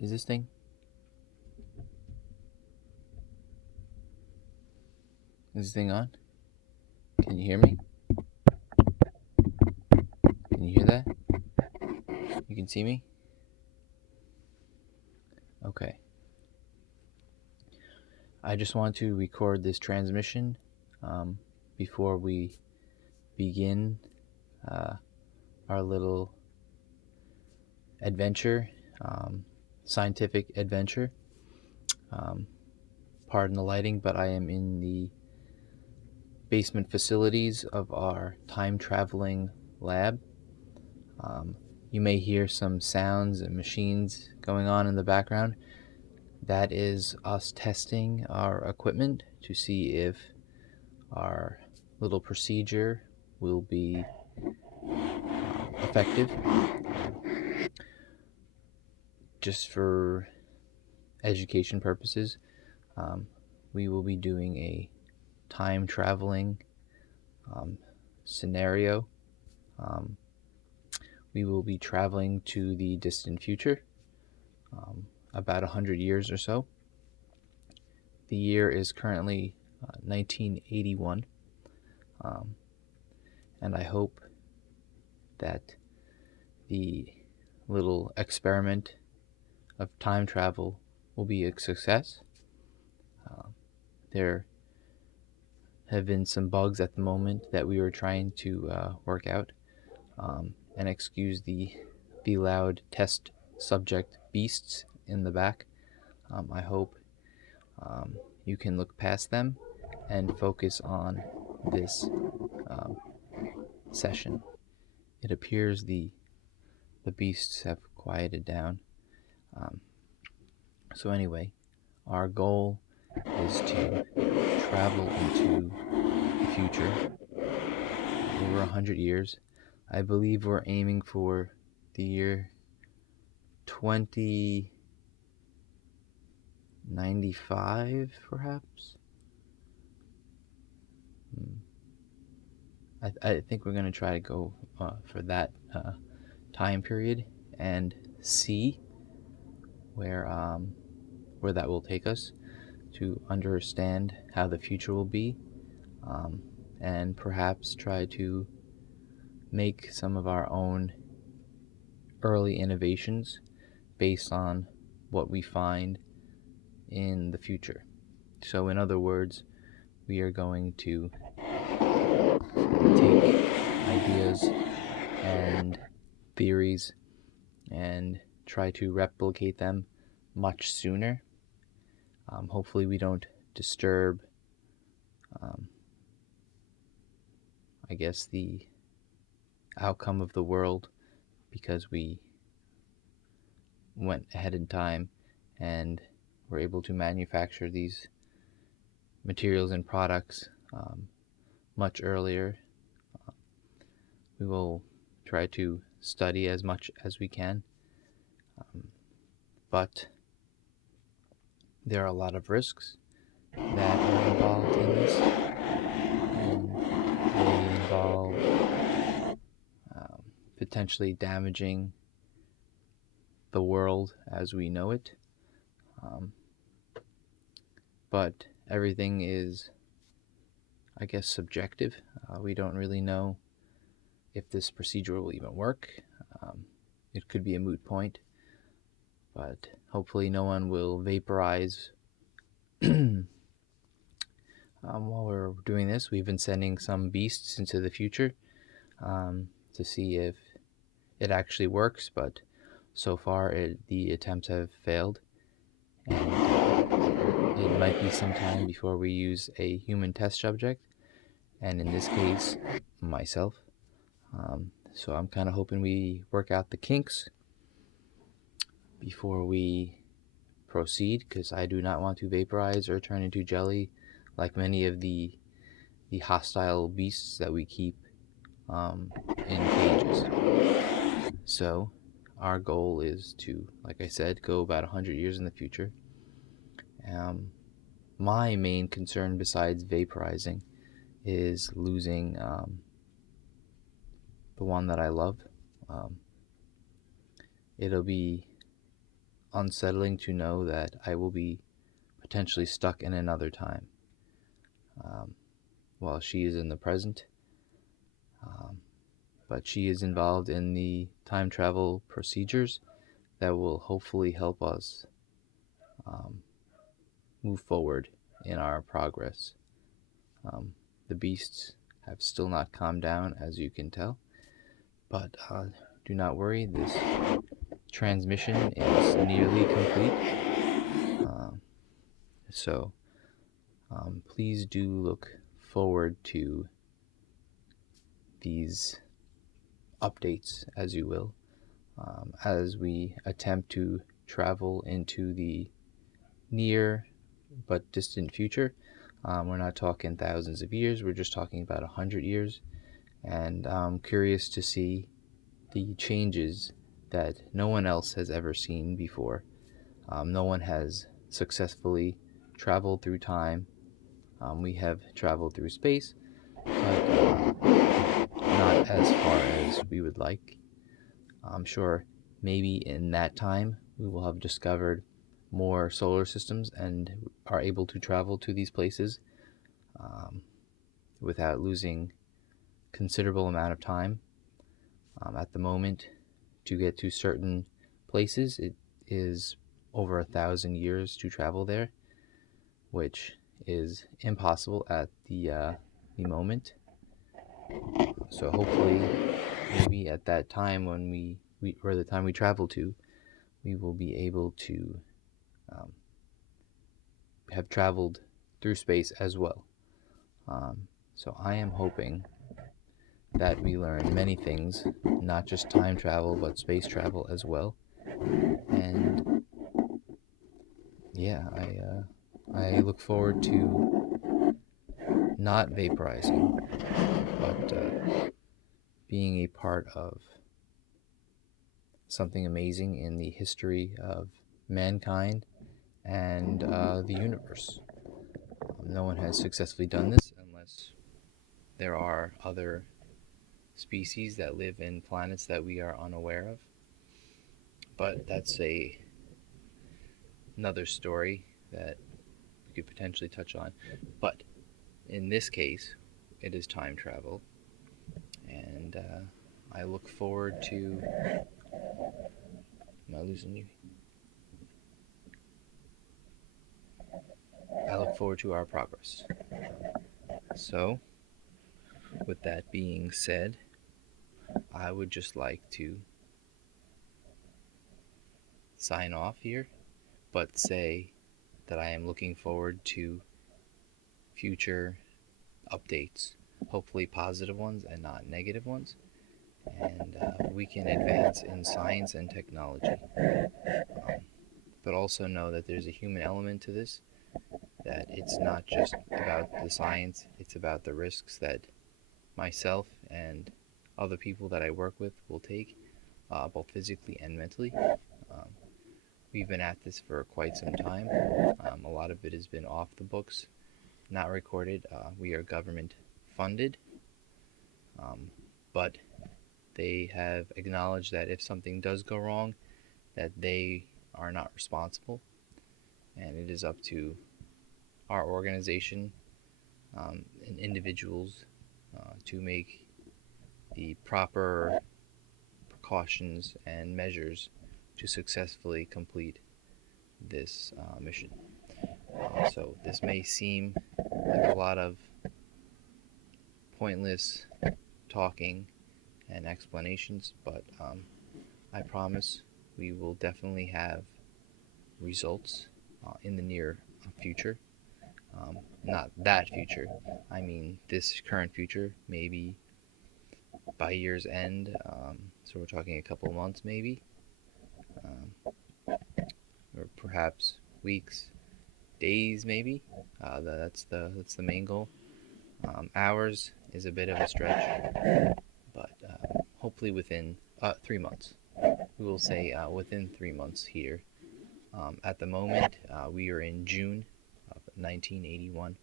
Is this thing? Is this thing on? Can you hear me? Can you hear that? You can see me? Okay. I just want to record this transmission before we begin our little adventure, scientific adventure. Pardon the lighting, but I am in the basement facilities of our time-traveling lab. You may hear some sounds and machines going on in the background. That is us testing our equipment to see if our little procedure will be effective. Just for education purposes, we will be doing a time traveling scenario. We will be traveling to the distant future, about 100 years or so. The year is currently 1981, and I hope that the little experiment of time travel will be a success. There have been some bugs at the moment that we were trying to work out, and excuse the loud test subject beasts in the back. I hope you can look past them and focus on this session. It appears the beasts have quieted down. So anyway, our goal is to travel into the future over 100 years. I believe we're aiming for the year 2095, perhaps. I think we're going to try to go for that time period and see where that will take us, to understand how the future will be, and perhaps try to make some of our own early innovations based on what we find in the future. So in other words, we are going to take ideas and theories and try to replicate them much sooner. Hopefully we don't disturb, I guess, the outcome of the world because we went ahead in time and were able to manufacture these materials and products much earlier. We will try to study as much as we can, but there are a lot of risks that are involved in this, and they involve potentially damaging the world as we know it. But everything is, I guess, subjective. We don't really know if this procedure will even work. It could be a moot point, but hopefully no one will vaporize while we're doing this. We've been sending some beasts into the future to see if it actually works, but so far the attempts have failed, and it might be some time before we use a human test subject, and in this case, myself. So I'm kind of hoping we work out the kinks before we proceed, because I do not want to vaporize or turn into jelly like many of the hostile beasts that we keep in cages. So our goal is to, like I said, go about 100 years in the future. My main concern, besides vaporizing, is losing the one that I love. It'll be unsettling to know that I will be potentially stuck in another time while she is in the present. But she is involved in the time travel procedures that will hopefully help us move forward in our progress. The beasts have still not calmed down, as you can tell, but do not worry, this transmission is nearly complete. So please do look forward to these updates, as you will, as we attempt to travel into the near but distant future. We're not talking thousands of years, we're just talking about 100 years. And I'm curious to see the changes that no one else has ever seen before. No one has successfully traveled through time. We have traveled through space, but not as far as we would like. I'm sure maybe in that time we will have discovered more solar systems and are able to travel to these places without losing considerable amount of time. At the moment, to get to certain places, it is over 1,000 years to travel there, which is impossible at the moment. So hopefully, maybe at that time when we or the time we travel to, we will be able to have traveled through space as well. So I am hoping that we learn many things, not just time travel, but space travel as well. And yeah, I look forward to not vaporizing, but being a part of something amazing in the history of mankind and the universe. No one has successfully done this unless there are other species that live in planets that we are unaware of. But that's another story that we could potentially touch on. But in this case, it is time travel, and I look forward to. Am I losing you? I look forward to our progress. So, with that being said, I would just like to sign off here, but say that I am looking forward to future updates, hopefully positive ones and not negative ones, and we can advance in science and technology. But also know that there's a human element to this, that it's not just about the science, it's about the risks that myself and other people that I work with will take, both physically and mentally. We've been at this for quite some time. A lot of it has been off the books, not recorded. We are government funded, but they have acknowledged that if something does go wrong, that they are not responsible, and it is up to our organization and individuals to make the proper precautions and measures to successfully complete this mission. So this may seem like a lot of pointless talking and explanations, but I promise we will definitely have results in the near future. Not that future, I mean this current future, maybe by year's end, so we're talking a couple months maybe, or perhaps weeks, days maybe. That's the main goal. Hours is a bit of a stretch, but hopefully within 3 months. We will say within 3 months here. At the moment, we are in June of 1981.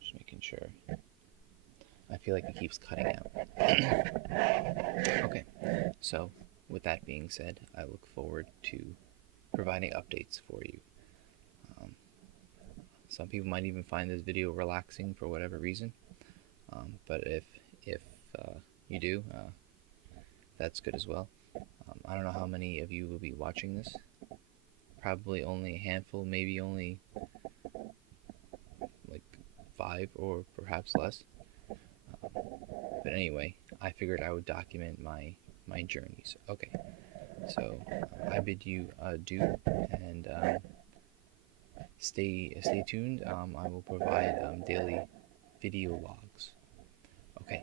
Just making sure. I feel like it keeps cutting out. Okay, so with that being said, I look forward to providing updates for you. Some people might even find this video relaxing for whatever reason, but if you do, that's good as well. I don't know how many of you will be watching this. Probably only a handful, maybe only like 5 or perhaps less. But anyway, I figured I would document my journeys. Okay, so I bid you adieu, and stay tuned. I will provide daily video logs. Okay,